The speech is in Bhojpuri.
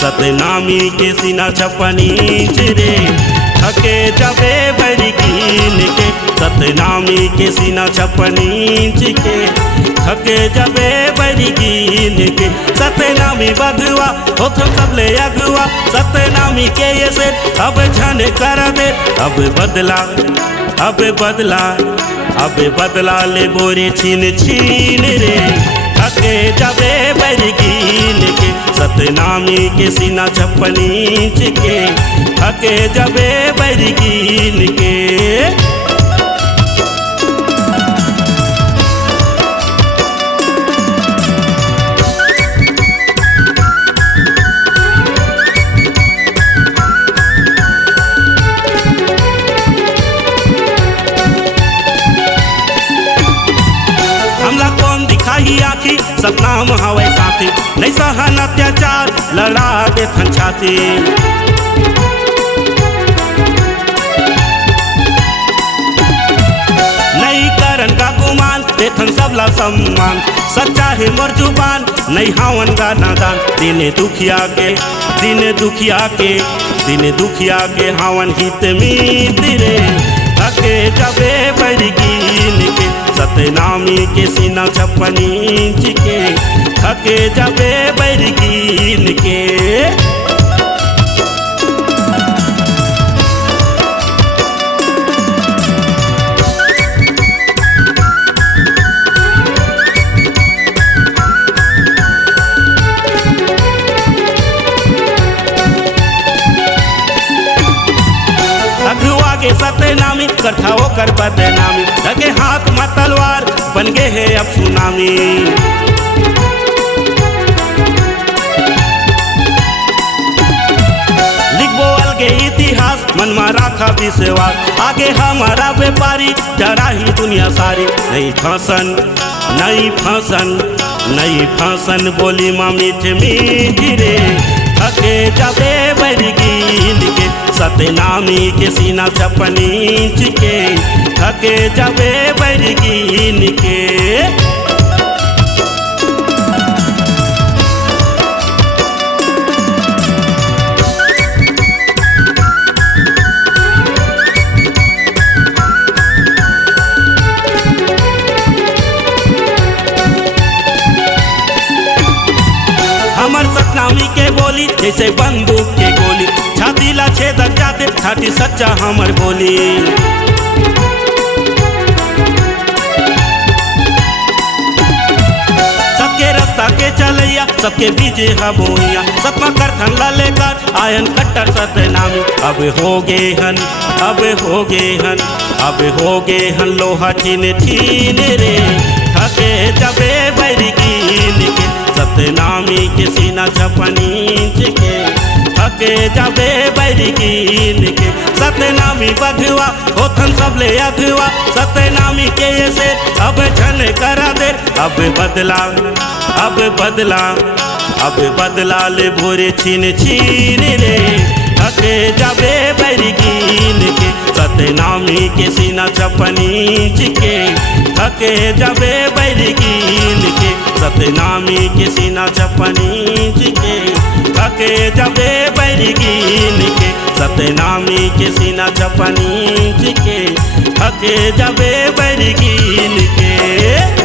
सतनामी के सीना 56 इंच रे थके जबे बरकीन के सतनामी के सीना 56 इंच के थके जबे बरकीन के सतनामी बधुआ होथम सबले अगुआ सतनामी के ये से अब झन कर दे अब बदला ले बोरे छीन रे थके जबे बरकीन के सतनामी के सीना 56 इंच के थके जबे बरकीन के। आखी सतनाम हवे साथी नहीं सहन अत्याचार लड़ा दे छाती नहीं करन का गुमान देथन सबला सम्मान सच्चा है मोर जुबान नहीं हावन का नादान दिन दुखिया के हावन हित मीत रे थके जबे बरकीन के सतनामी के सीना 56 इंच के थके जबे बरकीन के। के सतनामी करथा वो कर बदनामी लगे हाथ में तलवार बन गए है अब सुनामी लिखबो अलगे इतिहास मन में राखा विश्वास आगे हमारा व्यापारी डरा ही दुनिया सारी नहीं फंसन बोली माँ मीठ रे थके जबे बरकीन के सतनामी के सीना 56 इंच के थके जबे बरकीन के। हमर सतनामी के बोली जैसे बंदूक के गोली छाती ला छेदक जाते छाती सच्चा हमर बोली सबके रास्ता के चलैया सबके बीजे हबोइया सतमा करथन ला लेकर आयन कट्टर सतनामी अब हो गे हन लोहा ठीन रे थके जबे बरकीन के सतनामी के सीना 56 इंच के थके जबे बरकीन के सतनामी बधुआ होथन सबले अगुआ सतनामी के ये से अब झन करा दे अब बदला ले भोरे छीन रे थके जबे बरकीन के सतनामी के सीना 56 इंच के थके जबे बरकीन के सतनामी के सीना 56 इंच के थके जबे बरकीन के सतनामी के सीना 56 इंच के थके जबे बरकीन के।